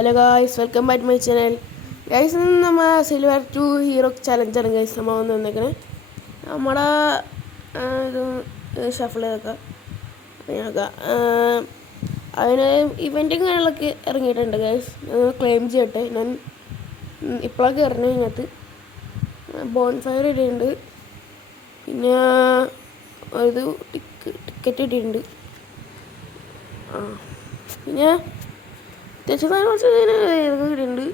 Hello guys, welcome back my channel. Guys, ഇന്ന് നമ്മൾ silver 2 hero ചലഞ്ചാണ് guys നമ്മൾ വന്ന് വന്നേക്കണേ. നമ്മുടെ ഇത് ഷഫിൾ ചെയ്തൊക്കെ അതിന് ഇവൻറ്റും കാര്യങ്ങളൊക്കെ ഇറങ്ങിയിട്ടുണ്ട് ഗൈസ്. ക്ലെയിം ചെയ്യട്ടെ. ഞാൻ ഇപ്പോഴാണ് കയറുന്നത്. ഇതിനകത്ത് ബോൺ ഫയർ ഇട്ടിട്ടുണ്ട്, പിന്നെ ഇത് ടിക്കറ്റ് ഇട്ടിട്ടുണ്ട്. പിന്നെ അത്യാവശ്യം കുറച്ച് ഇതൊക്കെ കിട്ടിയിട്ടുണ്ട്.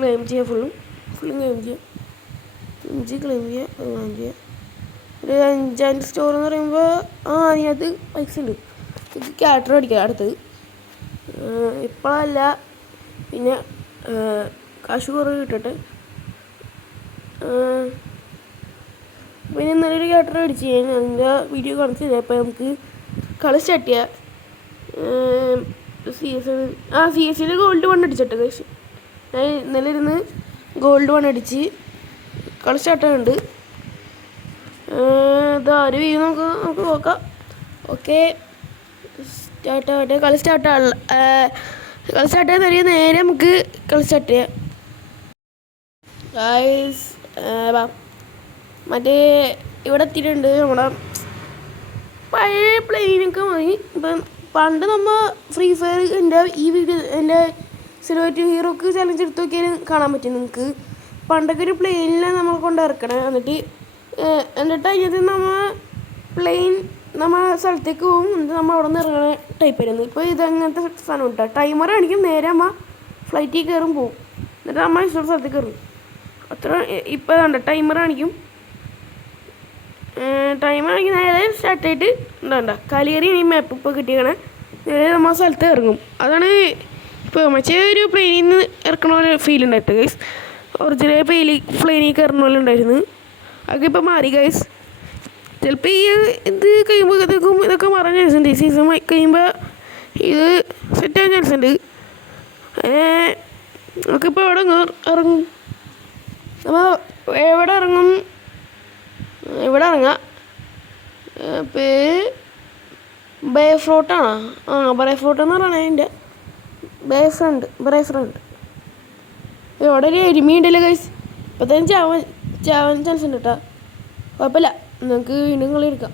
ക്ലെയിം ചെയ്യുക, ഫുള്ളും ക്ലെയിം ചെയ്യുക, ക്ലെയിം ചെയ്യുക, ക്ലെയിം ചെയ്യുക. ഒരു 5 സ്റ്റോർ എന്ന് പറയുമ്പോൾ അതിനകത്ത് പൈസ ഉണ്ട്. ഇത് ക്യാരക്ടർ അടിക്കുക അടുത്തത്. ഇപ്പോഴല്ല, പിന്നെ കാശ് കുറവ് കിട്ടട്ടെ. പിന്നെ ഇന്നലെ ക്യാരക്ടർ അടിച്ച് ഞാൻ അതിൻ്റെ വീഡിയോ കാണിച്ചില്ല. അപ്പോൾ നമുക്ക് കളി സ്റ്റാർട്ട് ചെയ്യാം. സി എസ് ഗോൾഡ് 1 അടിച്ചിട്ട് കഴിച്ച് ഞാൻ ഇന്നലെ ഇരുന്ന് ഗോൾഡ് 1 അടിച്ച് കളി സ്റ്റാർട്ടാകുന്നുണ്ട്. ഇതാര് വീഴും നമുക്ക് നോക്കാം. ഓക്കെ, സ്റ്റാർട്ടാകട്ടെ. കളി സ്റ്റാർട്ടാകാൻ നേരെ നമുക്ക് കളി സ്റ്റാർട്ട് ചെയ്യാം. ഗൈസ്, മറ്റേ ഇവിടെ എത്തിയിട്ടുണ്ട്. നമ്മുടെ പഴയ പ്ലെയിനൊക്കെ മതി. ഇപ്പം പണ്ട് നമ്മൾ ഫ്രീ ഫയർ എൻ്റെ സിൽവർ 2 ഹീറോക്ക് ചലഞ്ച് എടുത്ത് നോക്കിയാൽ കാണാൻ പറ്റും നിങ്ങൾക്ക്. പണ്ടൊക്കെ ഒരു പ്ലെയിനിലാണ് നമ്മൾ കൊണ്ട് ഇറക്കണേ. എന്നിട്ട് അതിനകത്ത് നമ്മൾ സ്ഥലത്തേക്ക് പോകും. എന്നിട്ട് നമ്മൾ അവിടെ നിന്ന് ഇറങ്ങണ ടൈപ്പ് ആയിരുന്നു. ഇപ്പോൾ ഇത് അങ്ങനത്തെ സാധനം കിട്ടുക. ടൈമർ കാണിക്കും, നേരെ നമ്മൾ ഫ്ലൈറ്റിൽ കയറും പോകും. എന്നിട്ട് നമ്മൾ ഇഷ്ടമുള്ള സ്ഥലത്തേക്ക് കയറും. അത്ര ഇപ്പോൾ വേണ്ട ടൈമർ കാണിക്കും. നേരെ സ്റ്റാർട്ടായിട്ട് ഉണ്ടാകണ്ട കാലിയറിയാണ് ഈ മാപ്പ് ഇപ്പോൾ കിട്ടിയാണ്. നേരെ നമ്മൾ സ്ഥലത്ത് ഇറങ്ങും. അതാണ് ഇപ്പോൾ മറ്റേ ഒരു പ്ലെയിനിൽ നിന്ന് ഇറക്കണ പോലെ ഫീൽ ഉണ്ടായിട്ട് ഗൈസ്. ഒറിജിനൽ പ്ലെയിനിൽ കയറണ പോലെ ഉണ്ടായിരുന്നു. അതൊക്കെ ഇപ്പോൾ മാറി ഗൈസ്. ചിലപ്പോൾ ഈ ഇത് കഴിയുമ്പോഴത്തേക്കും ഇതൊക്കെ മാറാൻ ചാൻസ് ഉണ്ട്. സീസൺ കഴിയുമ്പോൾ ഇത് സെറ്റാകാൻ ചാൻസ് ഉണ്ട്. നമുക്കിപ്പോൾ എവിടെ ഇറങ്ങും? നമ്മൾ എവിടെ ഇറങ്ങും? ഇവിടെ ഇറങ്ങാം. ബേ ഫ്രോട്ടാണോ? ബേ ഫ്രോട്ട് എന്ന് പറയണേ. അതിൻ്റെ ബേ ഫ്രണ്ട് ഇവിടെ ഒരു എരുമയുണ്ടല്ലോ ഗൈസ്. ഇപ്പം തന്നെ ചാവാൻ ചാൻസ് ഉണ്ട് കേട്ടോ. കുഴപ്പമില്ല, നമുക്ക് വീണ്ടും കളി എടുക്കാം.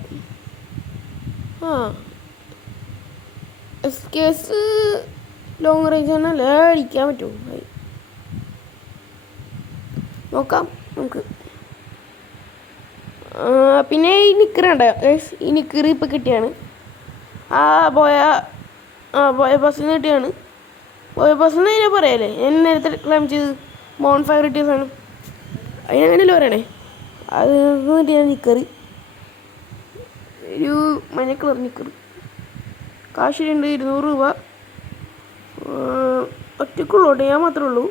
എസ്കേസ് ലോങ് റേഞ്ച് ആണല്ലേ, അടിക്കാൻ പറ്റുമോ നോക്കാം നമുക്ക്. പിന്നെ ഈ നിക്കറുണ്ട് ഗൈസ്. ഈ നിക്കറ് ഇപ്പം കിട്ടിയാണ്. പോയ ബസ്സിൽ നിന്ന് കിട്ടിയാണ്. പോയ ബസ്സിൽ നിന്ന് അതിനെ പറയാല്ലേ, ഞാൻ നേരത്തെ ക്ലെയിം ചെയ്ത് ബോൺ ഫയർ കിട്ടിയ സാധനം അതിനങ്ങനെയല്ലോ പറയണേ. അത് കിട്ടിയാണ് നിക്കറ്, ഒരു മഞ്ഞ കളർ നിക്കറ്. കാശിലുണ്ട് 200 രൂപ. ഒറ്റക്കുള്ളൂട്ടെ, ഞാൻ മാത്രമേ ഉള്ളൂ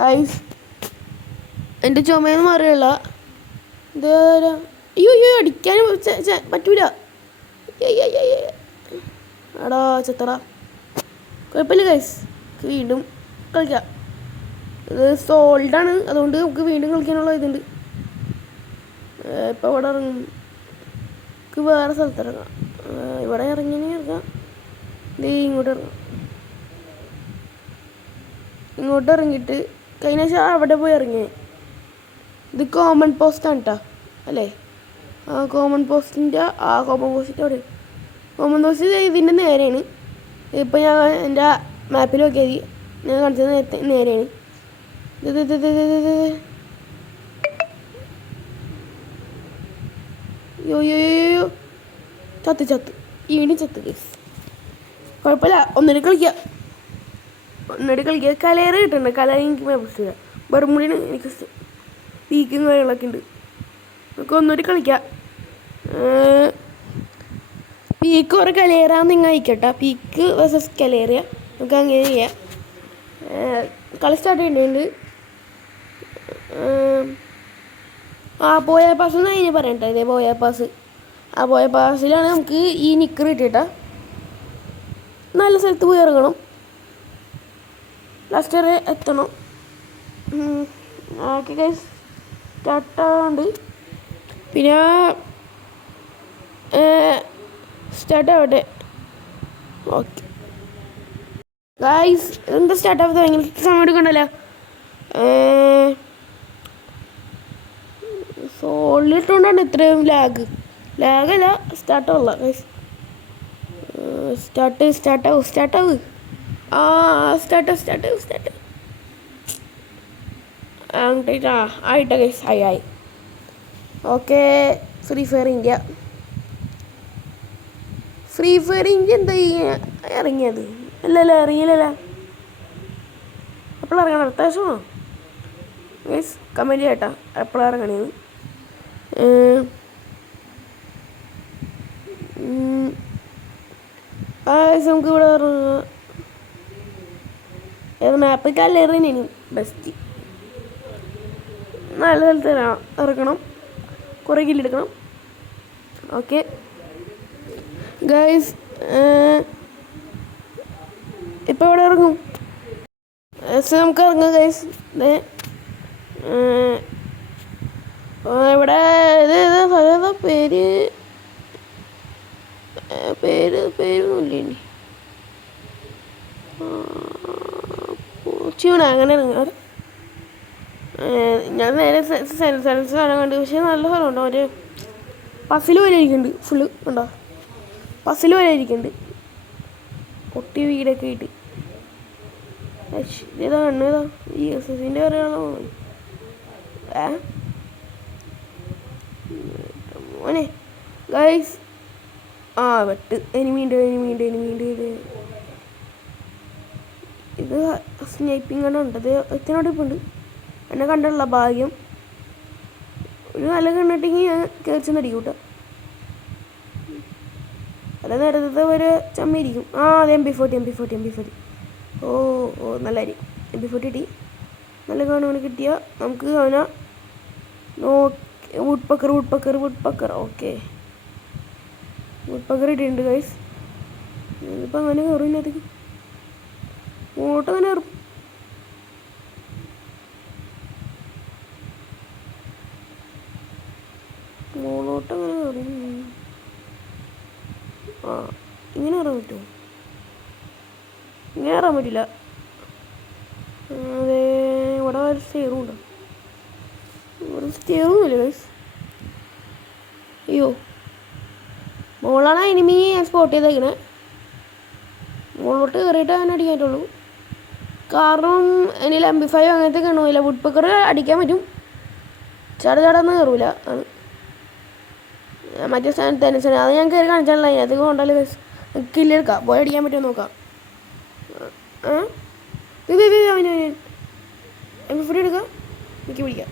ഗൈസ്. എൻ്റെ ചുമയൊന്നും അറിയില്ല. അയ്യോ അടിക്കാനും പറ്റൂല. എടാ ചെത്തടാ. കുഴപ്പമില്ല ഗൈസ്, വീണ്ടും കളിക്കാം. ഇത് സോൾഡാണ്, അതുകൊണ്ട് നമുക്ക് വീണ്ടും കളിക്കാനുള്ള ഇതുണ്ട്. ഇപ്പോൾ ഇവിടെ ഇറങ്ങും. നമുക്ക് വേറെ സ്ഥലത്ത് ഇറങ്ങാം. ഇവിടെ ഇറങ്ങാം. ഇങ്ങോട്ട് ഇറങ്ങിയിട്ട് കഴിഞ്ഞ ശേഷം അവിടെ പോയി ഇറങ്ങിയേ. ഇത് കോമൺ പോസ്റ്റാണ് കേട്ടോ, അല്ലേ? കോമൺ പോസ്റ്റിൻ്റെ അവിടെ. കോമൺ പോസ്റ്റ് ഇതിൻ്റെ നേരെയാണ്. ഇപ്പം ഞാൻ എൻ്റെ മാപ്പിൽ നോക്കിയാൽ ഞാൻ കാണിച്ചത് നേരെയാണ്. യോ ചത്ത് ഈണി ചത്ത് കേസ്. കുഴപ്പമില്ല, ഒന്നിട്ട് കളിക്കാം. കലയറ് കിട്ടണ്ട. കലയർ എനിക്ക് മേപ്പിച്ചില്ല. ബർമുടിയാണ് എനിക്ക് പീക്കും കാര്യങ്ങളൊക്കെ ഉണ്ട്. നമുക്ക് ഒന്നുകൂടി കളിക്കാം. പീക്ക് ഒരു കലയറാന്ന് നിങ്ങൾ അയക്കട്ടെ. പീക്ക് വേഴ്സസ് കലയറിയ നമുക്ക് അങ്ങനെ ചെയ്യാം. കളി സ്റ്റാർട്ട് ചെയ്യേണ്ടതുണ്ട്. പോയ പാസ് എന്ന് കഴിഞ്ഞ് പറയട്ടെ. ഇതേ പോയ പാസിലാണ് നമുക്ക് ഈ നിക്കർ കിട്ടിയിട്ടാ. നല്ല സ്ഥലത്ത് പോയി ഇറങ്ങണം. ലാസ്റ്റ് വരെ എത്തണം. ഓക്കെ ഗൈസ്, സ്റ്റാർട്ടാണ്ട്. പിന്നെ സ്റ്റാർട്ടാവട്ടെ. ഓക്കെ ഗായ്സ് എന്താ സ്റ്റാർട്ട് ആവുന്നത് ഭയങ്കര സമയം എടുക്കണ്ടല്ലോ. സോളിട്ടുകൊണ്ടാണ് ഇത്രയും ലാഗല്ല സ്റ്റാർട്ടാവില്ല ഗൈസ്. സ്റ്റാർട്ടാവും ആ സ്റ്റാർട്ട് ആയിട്ടാ ഗൈസ് ആയി. ഓക്കെ ഫ്രീ ഫയർ ഇന്ത്യ എന്താ ഇറങ്ങിയത്? അല്ലല്ലോ ഇറങ്ങിയില്ലല്ലോ. എപ്പോഴാണ് ഇറങ്ങണം? അടുത്ത ദിവസമാണോ ഗൈസ്? കമൻറ്റ് ചെയ്യട്ടാ എപ്പോഴാണ് ഇറങ്ങണേന്ന്. നമുക്ക് ഇവിടെ ഏത് മാപ്പ് കല്ലേറിന് ബെസ്റ്റ് നല്ല സ്ഥലത്ത് ഇറക്കണം, കുറേ കില്ലെടുക്കണം. ഓക്കെ ഗൈസ് ഇപ്പോൾ ഇവിടെ ഇറങ്ങും. നമുക്ക് ഇറങ്ങാം ഗൈസ്. ഇവിടെ പേരൊന്നുമില്ല ഇനി. അങ്ങനെ ഇറങ്ങാറ്. ഞാൻ നേരെ സാധനം കണ്ടു. പക്ഷേ നല്ല സ്ഥലമുണ്ടോ? ഒരു പസിൽ വരെ ഇരിക്കുന്നുണ്ട്. ഫുള്ള് ഉണ്ടോ? പസിൽ വരെ ഇരിക്കുന്നുണ്ട്. പൊട്ടി വീടൊക്കെ ആയിട്ട്. ഇതാ കണ്ണേതാ ESSൻ്റെ പറയാണോ മോനെ ഗൈസ്. വെട്ട് എനിമീണ്ട്. ഇത് സ്നൈപ്പിംഗ് ആണ് ഉണ്ടത്. എത്തിനോട് ഇപ്പം ഉണ്ട്. എന്നെ കണ്ടുള്ള ഭാഗ്യം. ഒരു നല്ല കണ്ടിട്ടെങ്കിൽ ഞാൻ കയറിച്ചെന്ന് അടിക്കൂട്ടോ. അല്ല നേരത്തെ ഒരു ചമ്മിരിക്കും. അത് MP40. ഓ നല്ല അരി MP40 കിട്ടി. നല്ല കാണുവാണ് കിട്ടിയാൽ നമുക്ക് അവനെ woodpecker. Okay woodpecker ഇട്ടിട്ടുണ്ട് ഗൈസ്. ഇതിപ്പോൾ അങ്ങനെ കയറും. ഇന്നത്തേക്ക് അങ്ങനെ കയറും. മോളോട്ടങ്ങനെ കയറും. ഇങ്ങനെ കയറാൻ പറ്റുമോ? ഇങ്ങനെ കയറാൻ പറ്റില്ല. അതെ ഇവിടെ ഒരു സ്റ്റെയറും ഉണ്ടോ? ഇവിടെ സ്റ്റെയറുമില്ല ഗൈസ്. അയ്യോ മോളാണ് എനിമി ഞാൻ സ്പോട്ട് ചെയ്തേക്കണേ. മോളോട്ട് കയറിയിട്ട് ഞാൻ അടിക്കാൻ പറ്റുള്ളൂ. കാരണം എനിക്ക് MP5 അങ്ങനത്തെ കാണുമില്ല. വുഡ് പക്കർ അടിക്കാൻ പറ്റും. ചടന്ന് കയറൂല. ആണ് മറ്റേ സ്ഥാനത്ത് തന്നെ അത് ഞാൻ കയറി കാണിച്ചാണല്ലോ. അതിനകത്ത് കൊണ്ടല്ലോ ഗൈസ്. കില്ലെടുക്കാം. പോയി അടിക്കാൻ പറ്റുമോ നോക്കാം. MP40 എടുക്കാം. എനിക്ക് പിടിക്കാം.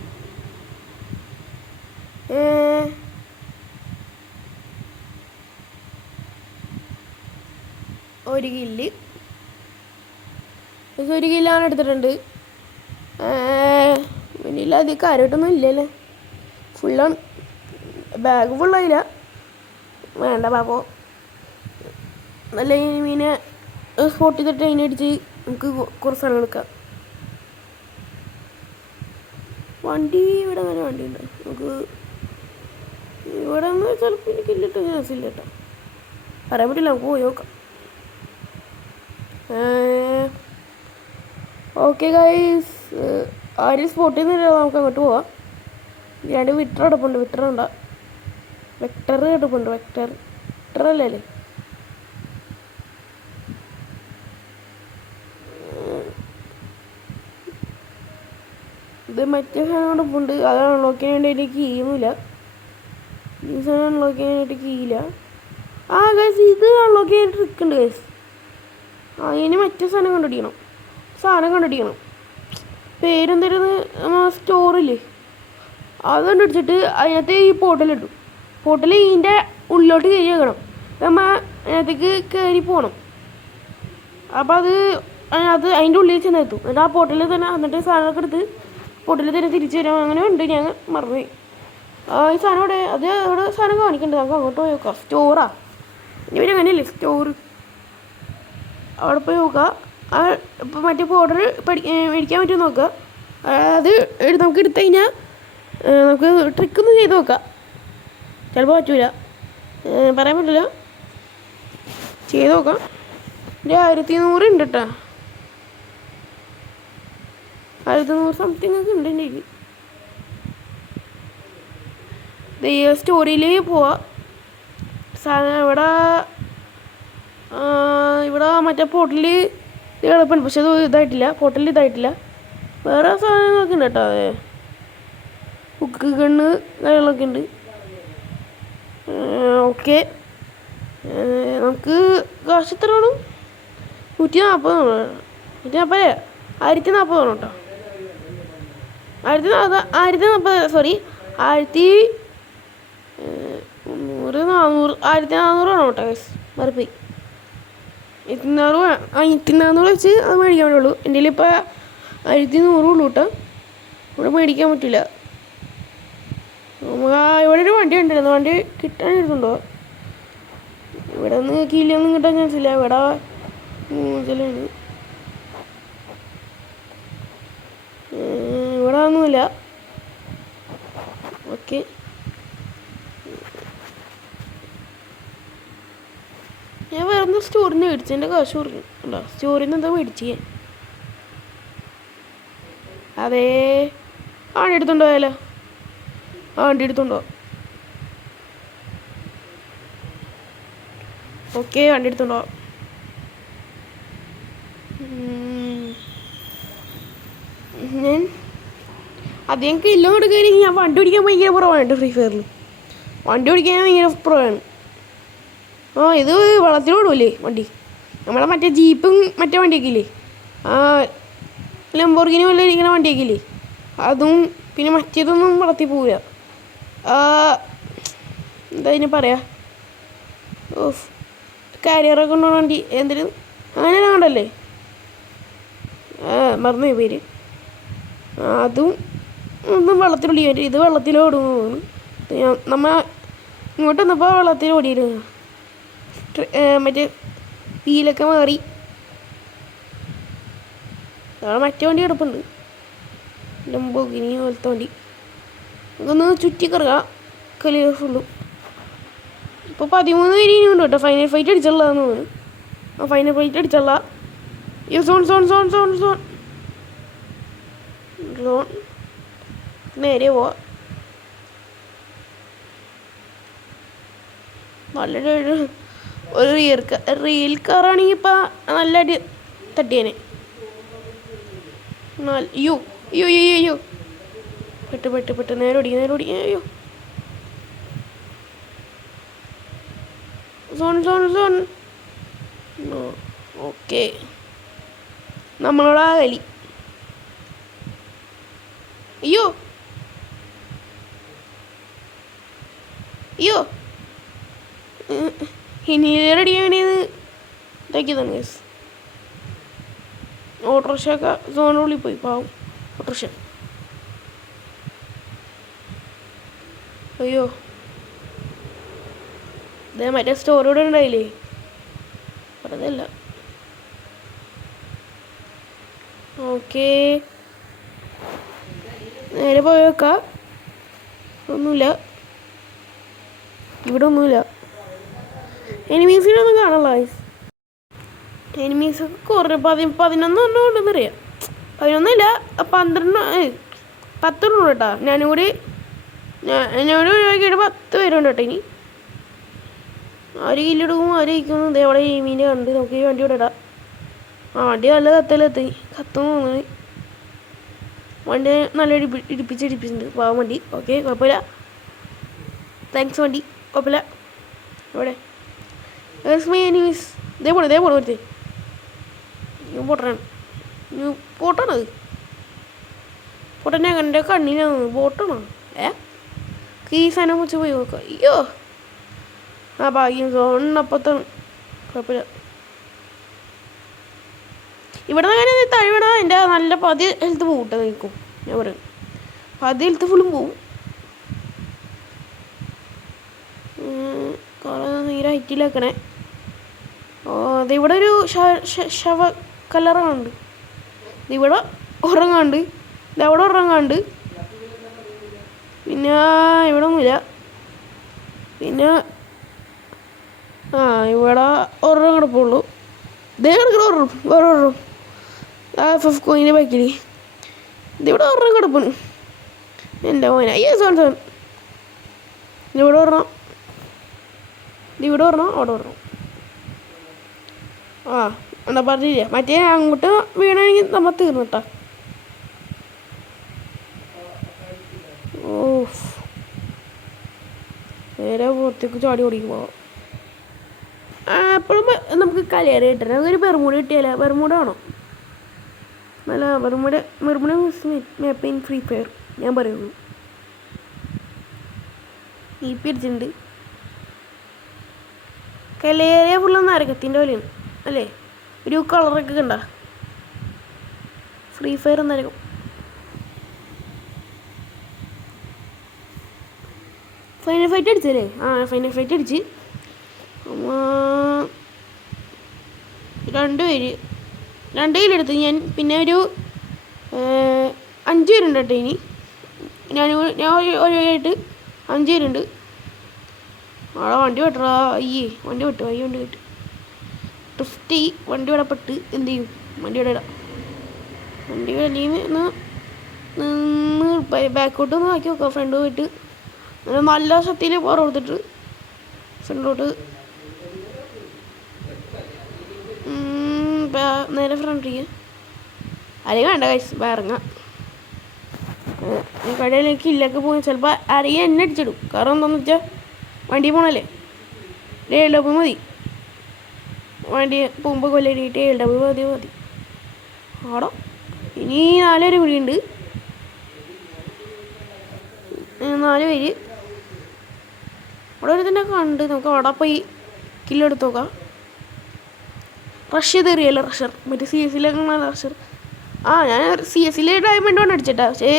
ഒരു കില്ലാണ് എടുത്തിട്ടുണ്ട്. പിന്നില്ല അത് കാര്യമായിട്ടൊന്നും ഇല്ലല്ലേ. ഫുള്ളാണ്. ബാഗ് ഫുള്ളായില്ല. വേണ്ട പാപ്പോ. നല്ല മീനെ സ്പോട്ട് ചെയ്തിട്ട് അതിനടിച്ച് നമുക്ക് കുറച്ച് സ്ഥലം എടുക്കാം. ഇവിടെ നല്ല വണ്ടിയുണ്ട്. നമുക്ക് ഇവിടെ നിന്ന് ചിലപ്പോൾ എനിക്ക് ഇല്ലിട്ട് ചാൻസില്ല കേട്ടോ. പറയാൻ പറ്റില്ല. നമുക്ക് പോയി നോക്കാം. ഓക്കെ ഗൈസ് ആരും സ്പോട്ട് ചെയ്യുന്നില്ല. നമുക്ക് അങ്ങോട്ട് പോവാം. രണ്ട് വിക്ടർ കിടപ്പുണ്ട്. വെക്ടർ കിടപ്പുണ്ട്. വെക്ടർ അല്ലേ? ഇത് മറ്റേ സാധനം കിടപ്പുണ്ട്. അത് അൺലോക്ക് ചെയ്യാൻ വേണ്ടി കീയൊന്നുമില്ല. ഈ സാധനം അൺലോക്ക് ചെയ്യാനായിട്ട് കീയില്ല. ഗൈസ് ഇത് അൺലോക്ക് ചെയ്യാൻ ട്രിക്ക് ഉണ്ട് ഗൈസ്. അതിന് മറ്റേ സാധനം കണ്ടുപിടിക്കണം. പേരെന്തായിരുന്നു? സ്റ്റോറില്ലേ അത് കണ്ടുപിടിച്ചിട്ട് അതിനകത്ത് ഈ പോർട്ടൽ ഇതിൻ്റെ ഉള്ളിലോട്ട് കയറി വെക്കണം. നമ്മൾ അതിനകത്തേക്ക് കയറി പോകണം. അപ്പോൾ അതിനകത്ത് അതിൻ്റെ ഉള്ളിൽ ചെന്നെത്തും. എന്നിട്ട് ആ പോർട്ടലിൽ തന്നെ എന്നിട്ട് സാധനമൊക്കെ എടുത്ത് പോർട്ടലിൽ തന്നെ തിരിച്ചു വരാം. അങ്ങനെ ഉണ്ട്. ഞാൻ മറന്നുപോയി. ഈ സാധനം അവിടെ സാധനം കാണിക്കുന്നുണ്ട്. നമുക്ക് അങ്ങോട്ട് പോയി നോക്കാം. സ്റ്റോറാ ഇവരങ്ങനെയല്ലേ സ്റ്റോറ്. അവിടെ പോയി നോക്കുക. ഇപ്പോൾ മറ്റേ പൗഡർ മേടിക്കാൻ പറ്റുമോ നോക്കുക. അത് നമുക്ക് എടുത്തു കഴിഞ്ഞാൽ നമുക്ക് ട്രിക്കൊന്നും ചെയ്ത് നോക്കാം. ചിലപ്പോൾ പറ്റൂല, പറയാൻ പറ്റില്ല. ചെയ്ത് നോക്കാം. എൻ്റെ 1100 ഉണ്ട് കേട്ടോ. 1100 സംതിങ് ഒക്കെ ഉണ്ട് എൻ്റെ കയ്യിൽ. സ്റ്റോറിയിൽ പോവാം. സാധനം ഇവിടെ മറ്റേ പോർട്ടലിൽ കിടപ്പുണ്ട്, പക്ഷെ അത് പോർട്ടലിൽ വേറെ സാധനങ്ങളൊക്കെ ഉണ്ട് കേട്ടോ. അതെ, ബുക്ക് ഗണ്ണ് കാര്യങ്ങളൊക്കെ ഉണ്ട്. ഓക്കെ, നമുക്ക് കാശ് എത്ര വേണം? 140 വേണം. 140 വേണം കേട്ടോ. 1040 സോറി 1400 വേണം കേട്ടോ. മറുപടി 1400 വെച്ച് അത് മേടിക്കാൻ പറ്റുള്ളൂ. എൻ്റെ കയ്യിൽ ഇപ്പോൾ 1100 ഉള്ളൂ കേട്ടോ. ഇവിടെ മേടിക്കാൻ പറ്റില്ല. ഇവിടെ ഒരു വണ്ടി ഉണ്ടായിരുന്നു, വണ്ടി കിട്ടാനിരുന്നുണ്ടോ? ഇവിടെ നിന്ന് കീഴിലൊന്നും കിട്ടാൻ ചാൻസ് ഇല്ല. ഇവിടെ ഇതിലാണ്, ഇവിടെ ഒന്നുമില്ല. ഓക്കെ, ഞാൻ വേറെ എന്താ സ്റ്റോറിൽ നിന്ന് മേടിച്ചു, എൻ്റെ കാശ് കുറഞ്ഞു ഉണ്ടോ? സ്റ്റോറിൽ നിന്ന് എന്താ മേടിച്ചേ? അതേ, വണ്ടി എടുത്തുണ്ടോ? വണ്ടി എടുത്തുണ്ടോ? ഓക്കെ, വണ്ടി എടുത്തുണ്ടോ? ഞാൻ അധികം കില്ലോ കൊടുക്കുകയാണെങ്കിൽ ഞാൻ വണ്ടി ഓടിക്കാൻ ഭയങ്കര കുറവാണ് ഫ്രീ ഫയറിൽ. വണ്ടി ഓടിക്കാൻ ഭയങ്കര കുറവാണ്. ഇത് വെള്ളത്തിലോടുമല്ലേ വണ്ടി? നമ്മളെ മറ്റേ ജീപ്പും മറ്റേ വണ്ടിയൊക്കെ ഇല്ലേ, ലംബോർഗിനി പോലെ ഇരിക്കുന്ന വണ്ടിയൊക്കെ ഇല്ലേ, അതും പിന്നെ മറ്റേതൊന്നും വെള്ളത്തിൽ പോവില്ല. എന്താ ഇതിന് പറയാ, കാരിയറൊക്കെ ഉണ്ടോ വണ്ടി, എന്തിനും അങ്ങനെ കണ്ടല്ലേ, മറന്നുപോയി പേര്. അതും ഒന്നും വെള്ളത്തിലൊടി, ഇത് വെള്ളത്തിലോടും. നമ്മ ഇങ്ങോട്ട് വന്നപ്പോൾ വെള്ളത്തിൽ ഓടിയിരുന്നു, മറ്റേ വീലൊക്കെ മാറി. മറ്റേ വണ്ടി കിടപ്പുണ്ട്, ലംബോർഗിനി പോലത്തെ വണ്ടി. നമുക്കൊന്ന് ചുറ്റിക്കറങ്ങാം കലിയ ഫുള്ളും. ഇപ്പോൾ 13 പേര് ഇനിയുണ്ട് കേട്ടോ. ഫൈനൽ ഫൈറ്റ് അടിച്ചുള്ളതെന്ന് തോന്നുന്നു. ഫൈനൽ ഫൈറ്റ് അടിച്ചുള്ള സോൺ നേരെ പോവാ. നല്ലൊരു റിയൽ കാറാണെങ്കിൽ ഇപ്പം നല്ല അടി തട്ടിയേനെ. അയ്യോ അയ്യോ അയ്യോ അയ്യോ, പെട്ട് നേരെ ഓടി. അയ്യോ, സോൺ ഓക്കെ, നമ്മളോടാ കളി. അയ്യോ ഇനി റെഡിയാൻ വേണ്ടിയത് ഇതാക്കിയതാണ് ഗൈസ്. ഓട്ടോറിക്ഷയൊക്കെ സോണിനുള്ളിൽ പോയി, പാവം ഓട്ടോറിക്ഷ. അയ്യോ, ഇതേ മറ്റേ സ്റ്റോറിവിടെ ഉണ്ടായില്ലേ, വെറുതെയല്ല. ഓക്കെ, നേരെ പോയി വെക്കാം. ഒന്നുമില്ല ഇവിടെ, ഒന്നുമില്ല. എനിമീസിനൊന്നും കാണാനുള്ള എനിമീസൊക്കെ കുറഞ്ഞു. 11 ഉണ്ടെന്നറിയാം. 11 10 ഉണ്ട് കേട്ടോ. ഞാനൂടെ ഒഴിവാക്കിയിട്ട് 10 പേരുണ്ട് കേട്ടോ. ഇനി ആര് കില്ലെടുക്കും, ആര് കഴിക്കുന്നു? ഇതേവിടെ എനിമീനെ കണ്ട് നമുക്ക് ഈ വണ്ടി ഇവിടെ ഇടാം. വണ്ടി നല്ല കത്തുന്നു തോന്നുന്നു. വണ്ടി നല്ല ഇടിപ്പിച്ചിട്ടുണ്ട്, പാവം വണ്ടി. ഓക്കെ, കുഴപ്പമില്ല, താങ്ക്സ് വണ്ടി, കുഴപ്പമില്ല. ഇവിടെ എനിമീസ് ഇതേ പോണേ വരുത്തേ. പോട്ടാണത്, പൊട്ടനെ എൻ്റെ കണ്ണിനാണ് ബോട്ടാണോ? ഈ സാധനം വെച്ച് പോയി നോക്കാം. അയ്യോ, ഭാഗ്യം സോണപ്പത്താണ്, കുഴപ്പമില്ല. ഇവിടെ നിന്ന് അങ്ങനെ തഴുവണ എൻ്റെ നല്ല പതി ഹെൽത്ത് പോകട്ടെ നിൽക്കും. ഞാൻ പറയും പതി ഹെൽത്ത് ഫുള്ളും പോവും. തീരെ ഹൈറ്റിലാക്കണേ. അതിവിടെ ഒരു ശവ കല്ലറങ്ങുണ്ട്. ഇതിവിടെ ഉറങ്ങാണ്ട്, ഇതവിടെ ഉറങ്ങാണ്ട്, പിന്നെ ഇവിടെ ഒന്നുമില്ല. പിന്നെ ഇവിടെ ഒരെണ്ണം കിടപ്പുള്ളൂ. ദേ കിടക്കണ ഓർഡറും വേറെ ഓർഡറും ആ ഫിഫ്കോയിൻ്റെ ബാക്കിൽ ഇതിവിടെ ഓർഡറും കിടപ്പാണ് എൻ്റെ മോനെ അയ്യോ സോൺ സോൺ ഇതിവിടെ ഓർണം ഇതിവിടെ ഓർണം അവിടെ ഓർണം ആ എന്താ പറഞ്ഞില്ല മറ്റേ അങ്ങോട്ട് വീണെങ്കിൽ നമ്മൾ തീർന്നിട്ടാ ഓ നേരെ പുറത്തേക്ക് ചാടി ഓടിക്കുമ്പോ എപ്പോഴും നമുക്ക് കലിയറി കിട്ടണം നമുക്കൊരു ബെർമൂഡ് കിട്ടിയാലോ ബെർമൂഡ് ആണോ നല്ല ബെർമൂഡ് മാപ്പ് ഇൻ ഫ്രീ ഫയർ ഞാൻ പറയുന്നു ഈ പിടിച്ചിട്ടുണ്ട് കലേറിയ ഫുള്ള് നരകത്തിൻ്റെ പോലെയാണ് അല്ലേ ഒരു കളറൊക്കെ കണ്ട ഫ്രീ ഫയർ നരകം ഫൈനൽ ഫൈറ്റ് അടിച്ചല്ലേ ആ ഫൈനൽ ഫൈറ്റ് അടിച്ച് രണ്ട് കിലെടുത്ത് ഞാൻ പിന്നെ ഒരു 5 പേരുണ്ട് കേട്ടോ ഇനി ഞാൻ ഒരായിട്ട് 5 പേരുണ്ട് അവിടെ വണ്ടി വെട്ടറാ അയ്യേ വണ്ടി വെട്ടു വണ്ടി വെട്ടു ഡ്രിഫ്റ്റ് വണ്ടി വിടപ്പെട്ട് എന്ത് ചെയ്യും വണ്ടി വിട വണ്ടി അല്ലെങ്കിൽ നിന്ന് ബാക്കോട്ട് ഒന്ന് ആക്കി നോക്കാം ഫ്രണ്ട് പോയിട്ട് നല്ല ശക്തിയിൽ പവർ കൊടുത്തിട്ട് ഫ്രണ്ടിലോട്ട് നേരെ ഫ്രണ്ടിലേക്ക് അല്ലെങ്കിൽ വേണ്ട കഴിച്ച് ഇറങ്ങാം കടയിലേക്ക് ഇല്ലൊക്കെ പോയി ചിലപ്പോൾ അറിയാൻ എന്നെ അടിച്ചിടും കാരണം എന്താണെന്ന് വെച്ചാൽ വണ്ടി പോകണല്ലേ ഡബിൾ മതി വണ്ടി പോകുമ്പോൾ കൊല്ലടിയിട്ട് ഡബിൾ മതി ആടോ ഇനി 4 പേര് കൂടിയുണ്ട് 4 പേര് അവിടെ ഒരു തന്നെ കണ്ട് നമുക്ക് അവിടെ പോയി കില്ലെടുത്ത് നോക്കാം റഷ് ചെയ്തറിയല്ലോ റഷർ മറ്റേ CS-ലേക്ക് റഷർ ആ ഞാൻ CS-ലെ ഡയമണ്ട് കൊണ്ട് അടിച്ചിട്ടാ പക്ഷേ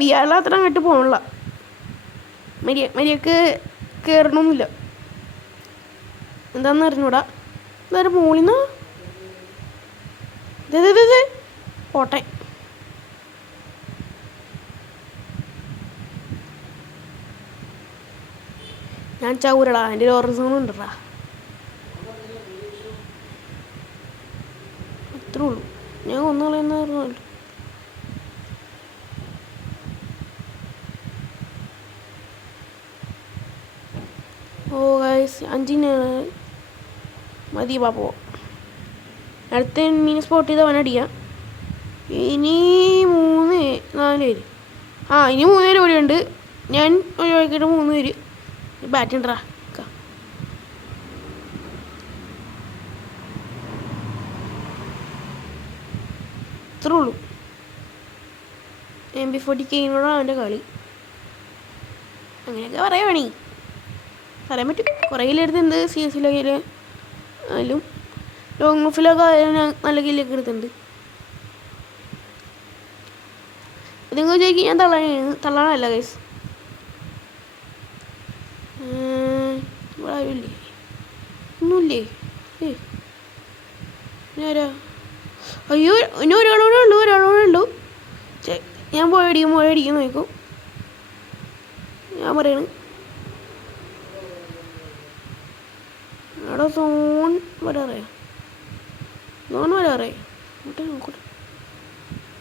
ബിയാറിൽ അത്ര അങ്ങോട്ട് പോകണില്ല മരിയക്ക് കയറണമെന്നില്ല എന്താണെന്ന് അറിഞ്ഞൂടാ എന്തായാലും മോളിന്ന് പോട്ടെ ഞാൻ ചൗരടാ എൻ്റെ ഒരു ഓർഡർ ഉണ്ടടാ അത്രേ ഉള്ളൂ ഞാൻ ഒന്നുകളെന്ന് പറഞ്ഞല്ലോ ഓ ഗൈസ് 5 മതി പാപ്പോ അടുത്ത മീൻ സ്പോട്ട് ചെയ്ത് അവനടിക്കാം ഇനി 4 പേര് ആ ഇനി 3 പേര് കൂടിയുണ്ട് ഞാൻ ഒഴിവാക്കിയിട്ട് 3 പേര് ബാറ്റ് ഉണ്ടറാ ഇത്രേ ഉള്ളൂ MP40K-നോടാണ് അവൻ്റെ കളി അങ്ങനെയൊക്കെ പറയുവാണീ പറയാൻ പറ്റും കുറേ കില്ലെടുത്ത് എന്ത് CS-ലൊക്കെ ആയാലും ലോങ് ഓഫിലൊക്കെ ഞാൻ നല്ല കില്ലൊക്കെ എടുത്തിട്ടുണ്ട് നിങ്ങൾ ചോദിക്കും ഞാൻ തള്ളാനല്ല ഗൈസ് ഇവിടെ ആരുമില്ലേ ഒന്നുമില്ലേ ഞാനാ അയ്യോ ഇനി ഒരാളോടെ ഉള്ളൂ ഞാൻ പോയടിക്കും നോക്കും ഞാൻ പറയണ് അവിടെ സോൺ വരാറേ നോക്കട്ടെ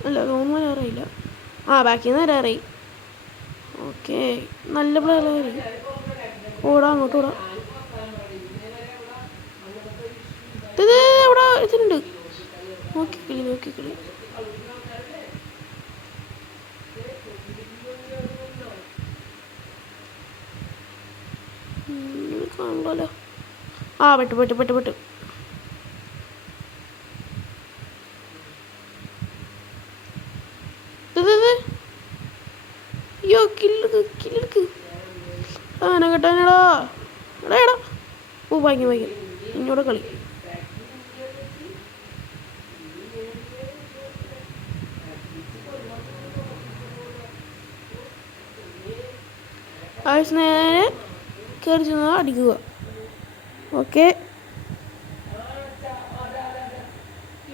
അല്ല സോൺ വരാറിയില്ല ആ ബാക്കിൽ നിന്ന് വരാറായി ഓക്കെ നല്ല പ്ലെയർ ഓടാം അങ്ങോട്ട് ഓടാം ഇത് അവിടെ ഇതുണ്ട് നോക്കിക്കളി കാണുമല്ലോ ആ പെട്ടു അയ്യോ കില്ലെടുക്ക് ആന കേട്ടാനടാ എടാ ഓ വാങ്ങിയ ഇന്നോടെ കളി നേരെ കയറി ചെന്ന് അടിക്കുക ഓക്കെ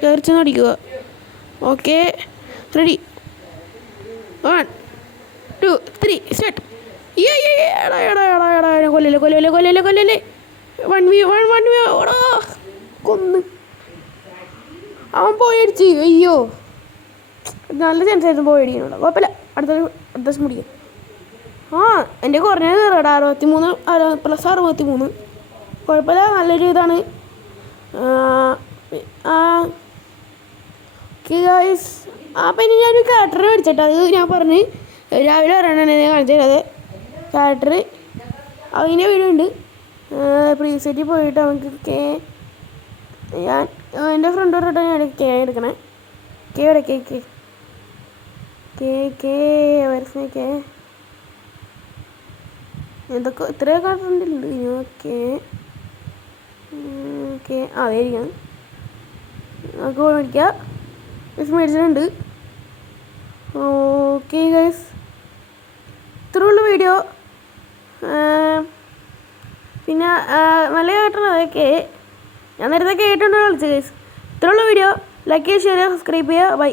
കയറി ചെന്ന് അടിക്കുക ഓക്കെ റെഡി 1 2 3 സ്റ്റാർട്ട് കൊല്ലല്ലേ 1v1 ഓടാ കൊന്ന് അവൻ പോയി അടിച്ച്. അയ്യോ, നല്ല ചാൻസ് ആയിരുന്നു പോയി അടിക്കാനുള്ള. കുഴപ്പമില്ല, അടുത്ത ദിവസം പിടിക്കാം. എൻ്റെ കുറഞ്ഞത് കയറാടാ 63 +63. കുഴപ്പമില്ല, നല്ലൊരു ഇതാണ്. ഓക്കെ ഗൈസ്, പിന്നെ ഞാനൊരു ക്യാരക്ടർ മേടിച്ചിട്ട് അത് ഞാൻ പറഞ്ഞ് രാവിലെ പറയണേ കാണിച്ചു തരാതെ. ക്യാരക്ടർ അതിൻ്റെ വീഡിയോ ഉണ്ട്. പ്രീസെറ്റിൽ പോയിട്ട് നമുക്ക് ഞാൻ എൻ്റെ ഫ്രണ്ട് പറഞ്ഞിട്ട് ഞാൻ എടുക്കണേ. ഇവിടെ കേ എന്തൊക്കെ ഇത്രയും കാട്ടുന്നുണ്ട്. ഓക്കെ അതായിരിക്കണം. നമുക്ക് മേടിക്കാം. മേടിച്ചിട്ടുണ്ട്. ഓക്കെ ഗൈസ്, ഇത്രയുള്ള വീഡിയോ. പിന്നെ നല്ല കേട്ടോ അതൊക്കെ ഞാൻ നേരത്തെ കേട്ടുണ്ടോ കളിച്ചു ഗൈസ്. ഇത്രയുള്ള വീഡിയോ. ലൈക്ക് ചെയ്യുക, ഷെയർ ചെയ്യുക, സബ്സ്ക്രൈബ് ചെയ്യുക. ബൈ.